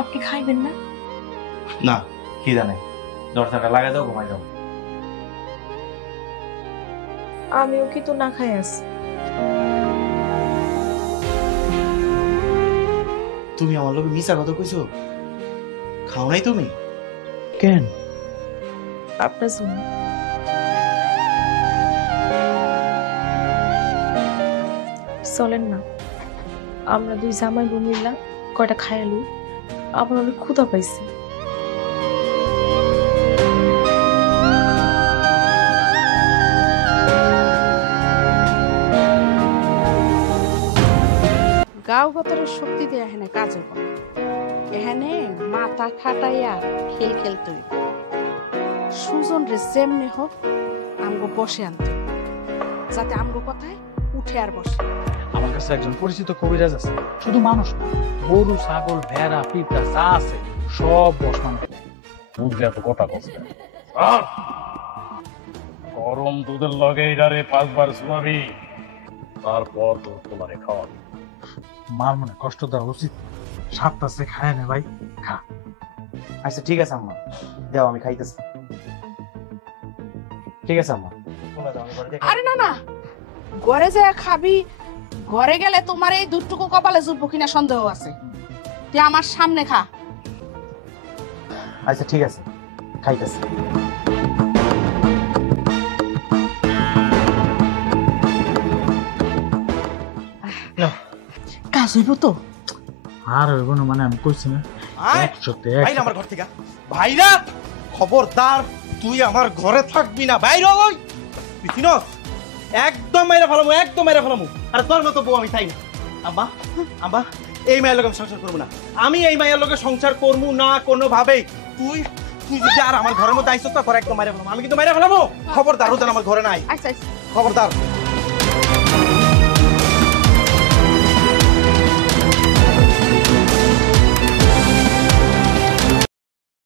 আপনি খাইবেন না? না কি জানে, দরজাটা লাগাই দাও, ঘুমাই যাও। আমিও কি তো না খাই আছি। তুমি আমার লোকে মিছা কথা কইছো? খাও নাই তুমি? কেন? আপনার জন্য। চলেন না, আমরা দুই জামাই বোন মিললাম কয়টা খায়ালু। আমার অনেক ক্ষুধা পাইছে। গাঁও গতরের শক্তি দিয়ে এখানে কাজে করে, এখানে মাথা খাটাইয়া খেল খেলতে হইব। সুজন রে যেমনে হোক আমগো বসে আনতে, যাতে আমগো কথায় উঠে আর বসে। আমার কাছে একজন পরিচিত কবিরাজ আছে, শুধু মানুষ না, গরু ছাগল ভেড়া পিঁপড়া যা আছে সব বসমান বুঝলে এত কথা বলছে। গরম দুধের লগে এটারে 5 বার শুনাবি, তারপর দুধ তোমারে খাওয়াবি। মার মনে কষ্ট দেওয়া উচিত, সাতটা সে খায় না ভাই, খা। আচ্ছা ঠিক আছে আম্মা, দাও আমি খাইতেছি। ঠিক আছে আম্মা। আরে না না, ঘরে যায় খাবি, ঘরে গেলে তোমার এই দুধটুকু কপালে জুটবো কিনা সন্দেহ আছে। তুই আমার সামনে খা। আচ্ছা ঠিক আছে, খাইতেছি। কাজ হইব তো? আর হইব না মানে আমি কইছি না, ভাইরা আমার ঘর থেকে, ভাইরা খবরদার, তুই আমার ঘরে থাকবি না, বাইরে ওই বিচিনস একদম মাইরা ফেলামু, একদম মাইরা ফেলামু। আর তোর মতো বউ আমি চাই না। আম্মা আম্মা, এই মায়ের লোকে আমি সংসার করবো না, আমি এই মায়ের লোকে সংসার করবো না কোনো ভাবেই। তুই তুই যদি আর আমার ঘরের মধ্যে আইসো তো একদম মাইরা ফেলামু, আমি কিন্তু মাইরা ফেলামু। খবরদার, ওদের আমার ঘরে নাই, আচ্ছা আচ্ছা। খবরদার।